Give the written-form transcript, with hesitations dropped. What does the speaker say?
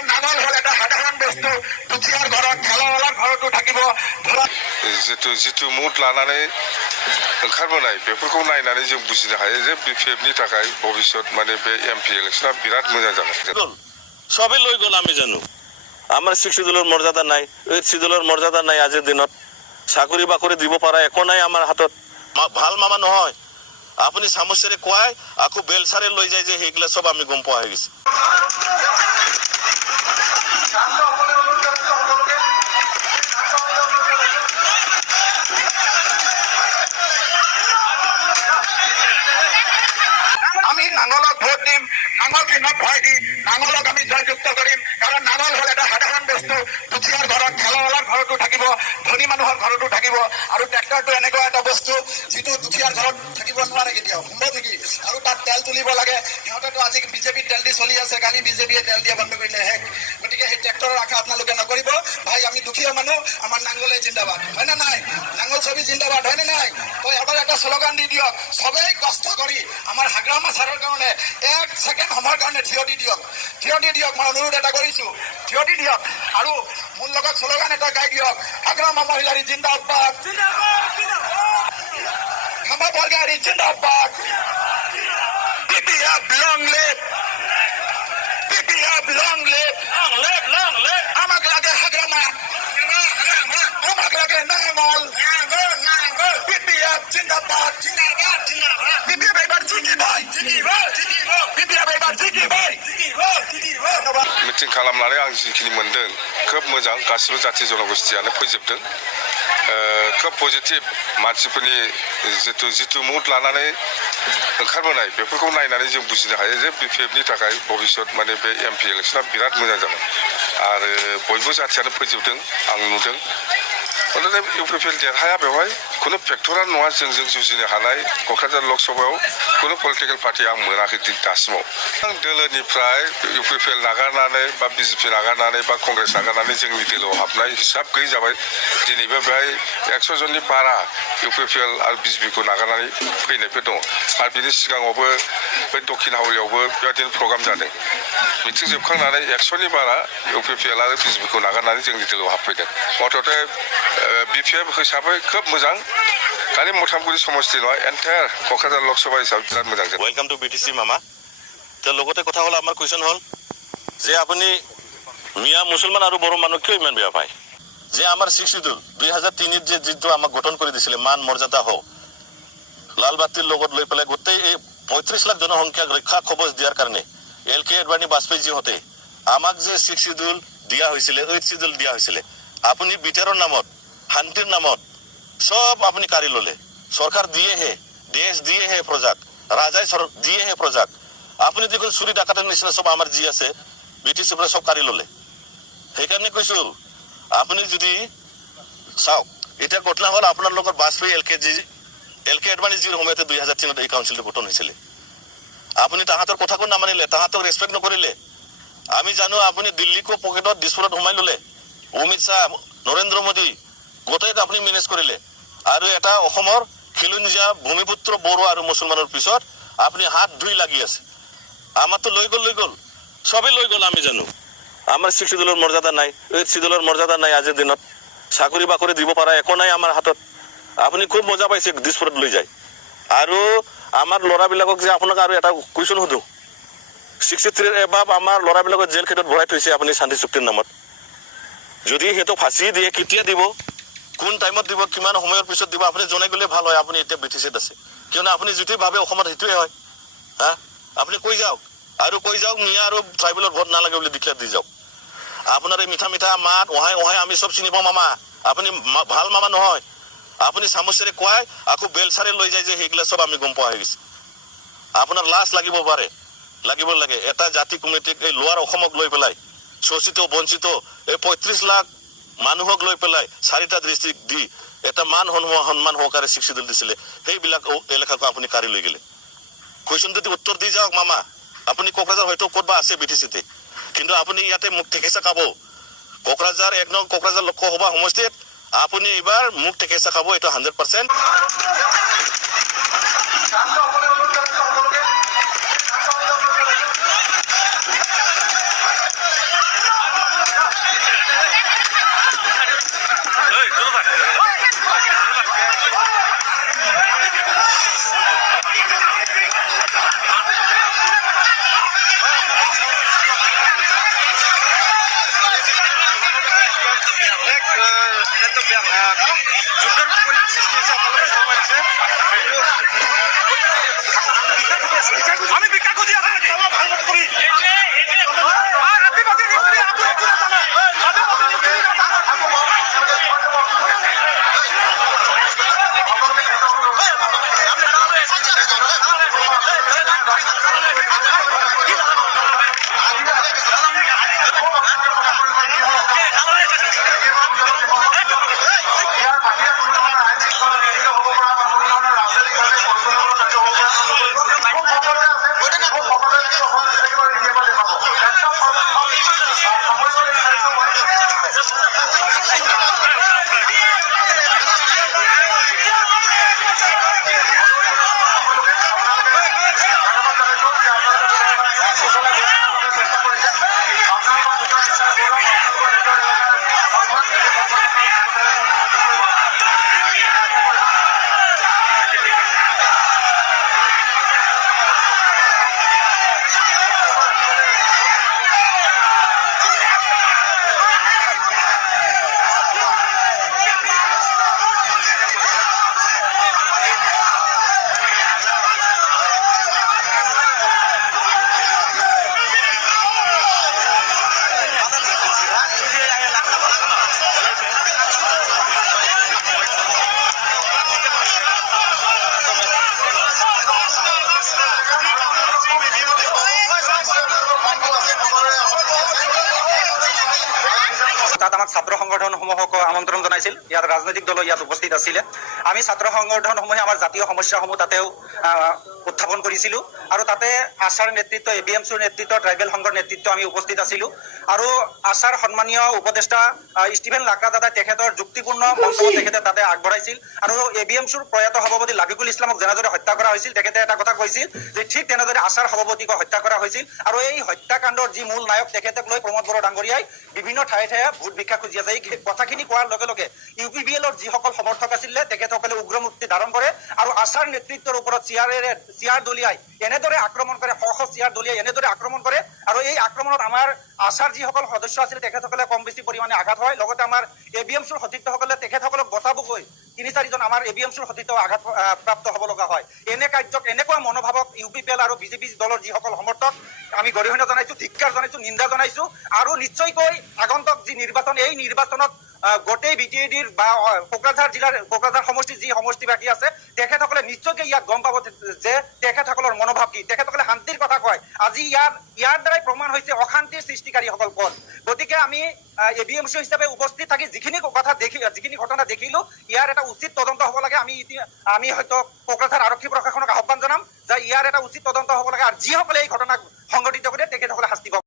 কাৰণ নাঙল হ'ল এটা সাধাৰণ বস্তু, দুখীয়াৰ ঘৰত খেলাৱালাৰ ঘৰতো থাকিব। जितु मुड लानानै ओंखारबोनाय बेफोरखौ नायनानै जों बुजिनो हायो जे बिपिएफनि थाखाय भबिष्यत माने बे एमपि इलेक्शना बिराद मोजां जागोन। সবে লৈ গ'ল আমি জানো। আমাৰ 6 শিডিউলৰ মৰ্যাদা নাই, 8 শিডিউলৰ মৰ্যাদা নাই। আজিৰ দিনত চাকৰি বাকৰি দিব পৰা একো নাই আমাৰ হাতত। ভাল মামা নহয়, আপুনি চামুচেৰে কোৱাই আকৌ বেলচাৰে লৈ যায় যে সেইগিলা সব আমি গম পোৱা হৈ গৈছে। আমি নাঙলক ভোট দিম, নাঙল চিহ্নত ভয় দি নাঙলক আমি জয়যুক্ত কৰিম। কাৰণ নাঙল হ'ল এটা সাধাৰণ বস্তু, দুখীয়াৰ ঘৰত খেলাৱালাৰ ঘৰতো থাকিব, ধনী মানুহৰ ঘৰতো থাকিব। আৰু ট্ৰেক্টৰটো এনেকুৱা এটা বস্তু যিটো দুখীয়াৰ ঘৰত থাকিব নোৱাৰে কেতিয়াও, সম্ভৱ নেকি? আৰু তাত তেল তুলিব লাগে। সিহঁতেতো আজি বিজেপি তেল দি চলি আছে, কালি বিজেপিয়ে তেল দিয়া বন্ধ কৰিলে শেষ। গতিকে সেই ট্ৰেক্টৰৰ আশা আপোনালোকে নকৰিব। ভাই আমি দুখীয়া মানুহ, আমাৰ নাঙলে জিন্দাবাদ, হয় নে নাই? নাঙল ছবি জিন্দাবাদ, হয় নে নাই? তো এবাৰ এটা শ্লোগান দি দিয়ক, সবেই কষ্ট কৰি আমাৰ হাগ্ৰাম আচাৰৰ কাৰণে 1 ছেকেণ্ড সময়ৰ কাৰণে থিয় দি দিয়ক, থিয় দি দিয়ক। মই অনুৰোধ এটা কৰিছো, থিয় দি দিয়ক আৰু মোৰ লগত শ্লোগান এটা গাই দিয়ক, হাগ্ৰাম মহিলাৰী জিন্দাবাদ, খামা বৰগাৰী জিন্দাবাদ, BPF long live, BPF long live, আমাক লাগে হাগ্ৰামা, আমাক লাগে নাঙল, বিপিএফ জিন্দাবাদ, বিপিএফ এবার জিকিবাই, বিপিএফ এবার জিকিবাই। मिटिं खालामनानै आं जिखिनि मोनदों खोब मोजां, गासिबो जाथि जनगोष्ठियानो फैजोबदों। खोब पजिटिभ मानसिफोरनि जितु मुड लानानै ओंखारबोनाय बेफोरखौ नायनानै जों बुजिनो हायो जे बिपिएफनि थाखाय भबिष्यत माने बे एमपि इलेक्शना बिराद मोजां जागोन। आरो बयबो जाथियानो फैजोबदों, आं नुदों। अन्थाय इउपिपिएल देरहाया बेवहाय खुनु फेक्टरानो नङा। जोंजों जुजिनो हानाय क'क्राझार लकसभायाव खुनु पलिटिकेल पार्टि आं मोनाखै दासिमाव। आं दोलोनिफ्राय इउपिपिएल नागारनानै बा बिजेपि नागारनानै बा कंग्रेस नागारनानै जोंनि दोलोआव हाबनाय हिसाब गैयै जाबाय। दिनैबो बेहाय 100 जननि बारा इउपिपिएल आरो बिजेपिखौ नागारनानै फैनायफोर दङ। आरो बिनि सिगाङावबो बै दक्षिण हावलियावबो बेबायदिनो प्रग्राम जादों। मिटिं जोबखांनानै 100नि बारा इउपिपिएल आरो बिजेपिखौ नागारनानै जोंनि दोलोआव हाबफैदों। मथथे बिपिएफ हिसाबै खोब मोजां। खालि मथामगुरि समष्टि नङा, एन्टायार क'क्राझार लकसभा हिसाबै बिराद मोजां जादों। वेलकाम टू BTC मामा। তো লগতে কথা হ'ল, আমাৰ কুৱেশ্যন হ'ল যে আপুনি মিয়া মুছলমান আৰু বড়ো মানুহ কিয় ইমান বেয়া পায়? যে আমাৰ 6 শিডিউল 2003 যে যিটো আমাক গঠন কৰি দিছিলে, মান মৰ্যাদা হওক, লাল বাতিৰ লগত লৈ পেলাই গোটেই এই 35 লাখ জনসংখ্যাক ৰক্ষা কবচ দিয়াৰ কাৰণে LK আদৱানী বাজপেয়ীজীহঁতে আমাক যে 6 শিডিউল দিয়া হৈছিলে, 8 শিডিউল দিয়া হৈছিলে, আপুনি বিচাৰৰ নামত, শান্তিৰ নামত সব আপনি কাঢ়ি ললে। সরকার দিয়েহে, দেশ দিয়েহে প্রজাক, রাজাই দিয়েহে প্রজাক। আপনি দেখুন চুরি ডাকাতের নিচিনা সব আমার যি আছে BTC পৰা সব কাঢ়ি ললে। সেইকাৰণে কৈছো, আপুনি যদি চাওক, এতিয়া ঘটনা হ'ল আপোনাৰ লগত বাজপেয়ী LK আদৱানীজীৰ সময়তে 2003 এই কাউন্সিলটো গঠন হৈছিলে। আপুনি তাহাঁতৰ কথাকো নামানিলে, তাহাঁতক ৰেসপেক্ট নকৰিলে। আমি জানো আপুনি দিল্লীকো পকেটত দিছপুৰত সোমাই ললে। অমিত শ্বাহ, নৰেন্দ্ৰ মোদী গোটেইটো আপুনি মেনেজ কৰিলে। আৰু এটা অসমৰ খিলঞ্জীয়া ভূমিপুত্ৰ বড়ো আৰু মুছলমানৰ পিছত আপুনি হাত ধুই লাগি আছে। আমাৰতো লৈ গ'ল, সবেই লৈ গ'ল আমি জানো। আমাৰ 6 শিডিউলৰ মৰ্যাদা নাই, 8 শিডিউলৰ মৰ্যাদা নাই। আজিৰ দিনত চাকৰি বাকৰি দিব পৰা একো নাই আমাৰ হাতত। আপুনি খুব মজা পাইছে দিছপুৰত লৈ যায়। আৰু আমাৰ ল'ৰাবিলাকক যে আপোনাক আৰু এটা কুৱেশ্যন সুধো, 63 এবাব আমাৰ ল'ৰাবিলাকক জেল খেটত ভৰাই থৈছে আপুনি শান্তি চুক্তিৰ নামত। যদি সিহঁতক ফাঁচি দিয়ে, কেতিয়া দিব, কোন টাইমত দিব, কিমান সময়ৰ পিছত দিব, আপুনি জনাই গ'লে ভাল হয়। আপুনি এতিয়া BTCত আছে, কিয়নো আপুনি যিটোৱে ভাবে অসমত সেইটোৱে হয়। আপুনি কৈ যাওক, আৰু কৈ যাওক মিয়া আৰু ট্ৰাইবেলৰ ভোট নালাগে বুলি ডিক্লেয়াৰ দি যাওক। আপোনাৰ এই মিঠা মিঠা মাত ওহাই আমি সব চিনি পাওঁ মামা। আপুনি ভাল মামা নহয়। আপুনি চামুচেৰে কোৱাই আকৌ বেলচাৰে লৈ যায় যে সেইগিলা সব আমি গম পোৱা হৈ গৈছে। আপোনাৰ লাজ লাগিব পাৰে, লাগিব লাগে। এটা জাতি কমিটিক এই লোৱাৰ অসমক লৈ পেলাই শোষিত বঞ্চিত এই 35 লাখ মানুহক লৈ পেলাই 4টা ডিষ্ট্ৰিক্ট দি এটা সন্মান সহকাৰে 6 শিডিউল দিছিলে। সেইবিলাক এলেকাকো আপুনি কাঢ়ি লৈ গেলে। কুৱেশ্যন যদি উত্তৰ দি যাওক মামা। আপুনি কোকৰাঝাৰ হয়তো ক'তবা আছে BTCতে, কিন্তু আপুনি ইয়াতে মুখ ঠেকেচা খাব। কোকৰাঝাৰ 1 নং কোকৰাঝাৰ লোকসভা সমষ্টিত আপুনি এইবাৰ মুখ ঠেকেচা খাব, এইটো 100%। আমি ভিক্ষা খুঁজি আপনাকে তাত আমাক ছাত্ৰ সংগঠনসমূহক আমন্ত্ৰণ জনাইছিল। ইয়াত ৰাজনৈতিক দলো ইয়াত উপস্থিত আছিলে। আমি ছাত্ৰ সংগঠনসমূহে আমাৰ জাতীয় সমস্যাসমূহ তাতেও উত্থাপন কৰিছিলোঁ আৰু তাতে আশাৰ নেতৃত্ব, ABMCৰ নেতৃত্ব, ট্ৰাইবেল সংঘৰ নেতৃত্ব আমি উপস্থিত আছিলোঁ আৰু আশাৰ সন্মানীয় উপদেষ্টা ষ্টিফেন লাকৰা দাদাই তেখেতৰ যুক্তিপূৰ্ণ মন্তব্য তেখেতে তাতে আগবঢ়াইছিল আৰু ABMCৰ প্ৰয়াত সভাপতি লাবিকুল ইছলামক যেনেদৰে হত্যা কৰা হৈছিল তেখেতে এটা কথা কৈছিল যে ঠিক তেনেদৰে আশাৰ সভাপতিক হত্যা কৰা হৈছিল আৰু এই হত্যাকাণ্ডৰ যি মূল নায়ক তেখেতক লৈ প্ৰমোদ বড়ো ডাঙৰীয়াই বিভিন্ন ঠায়ে ঠায়ে ভোট ভিক্ষা খুজি আছে। এই কথাখিনি কোৱাৰ লগে লগে UPBLৰ যিসকল সমৰ্থক আছিলে তেখেতসকলে উগ্ৰমূৰ্তি ধাৰণ কৰে আৰু আশাৰ নেতৃত্বৰ ওপৰত চিয়াৰ দলিয়াই এনেদৰে আক্ৰমণ কৰে, শ শ চিয়াৰ দলিয়াই এনেদৰে আক্ৰমণ কৰে আৰু এই আক্ৰমণত আমাৰ আশাৰ যিসকল সদস্য আছিলে তেখেতসকলে কম বেছি পৰিমাণে আঘাত হয়। লগতে আমাৰ ABMCৰ সতীৰ্থসকলে তেখেতসকলক বচাবগৈ 3-4জন আমাৰ ABMCৰ সতীৰ্থ আঘাত প্ৰাপ্ত হ'ব লগা হয়। এনেকুৱা মনোভাৱক UPPL আৰু BJP দলৰ যিসকল সমৰ্থক আমি গৰিহণা জনাইছোঁ, ধিক্কাৰ জনাইছোঁ, নিন্দা জনাইছোঁ আৰু নিশ্চয়কৈ আগন্তুক যি নিৰ্বাচন, এই নিৰ্বাচনত গোটেই BJDৰ বা কোকৰাঝাৰ সমষ্টিৰ যি সমষ্টি বাকী আছে তেখেতসকলে নিশ্চয়কৈ ইয়াত গম পাব যে তেখেতসকলৰ মনোভাৱ কি। তেখেতসকলে শান্তিৰ কথা কয়, আজি ইয়াৰ দ্বাৰাই প্ৰমাণ হৈছে অশান্তিৰ সৃষ্টিকাৰীসকল কোন। গতিকে আমি ABMC হিচাপে উপস্থিত থাকি যিখিনি ঘটনা দেখিলোঁ ইয়াৰ এটা উচিত তদন্ত হ'ব লাগে। আমি হয়তো কোকৰাঝাৰ আৰক্ষী প্ৰশাসনক আহ্বান জনাম যে ইয়াৰ এটা উচিত তদন্ত হ'ব লাগে আৰু যিসকলে এই ঘটনাক